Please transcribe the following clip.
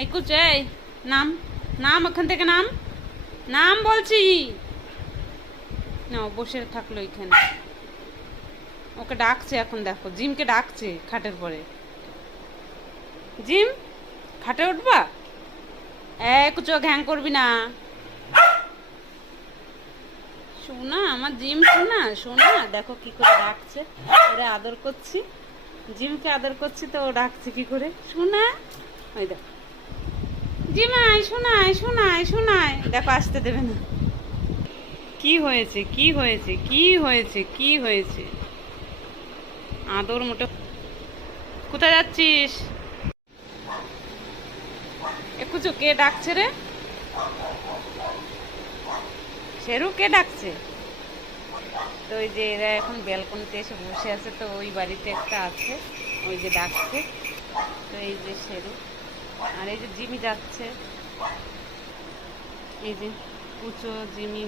এই কুচু, এই নাম, নাম ওখান থেকে, নাম, নাম বলছি না। ও বসে থাকলো এখানে, ওকে ডাকছে এখন, দেখো জিমকে ডাকছে খাটের পরে। জিম, খাটে উঠবা? কুচো ঘ্যাং করবি না। শোনা আমার জিম, শোনা শোনা, দেখো কি করে ডাকছে। ওরে আদর করছি, জিমকে আদর করছি তো ও ডাকছে কি করে, শোনা। ওই দেখো জিমাই, শোনায় শোনায় শোনায়, দেখো আসতে দেবে না। কি হয়েছে, কি হয়েছে, কি হয়েছে, কি হয়েছে? আদর মোটে। কোথায় যাচ্ছিস? কুচু কে ডাকছে রে? শেরু, কে ডাকছে? তো ওই যে এরা এখন ব্যালকনিতে এসে বসে আছে, তো ওই বাড়িতে একটা আছে, ওই যে ডাকছে। তো এই যে শেরু, আর এই যে জিমি যাচ্ছে, এই যে কুচো জিমি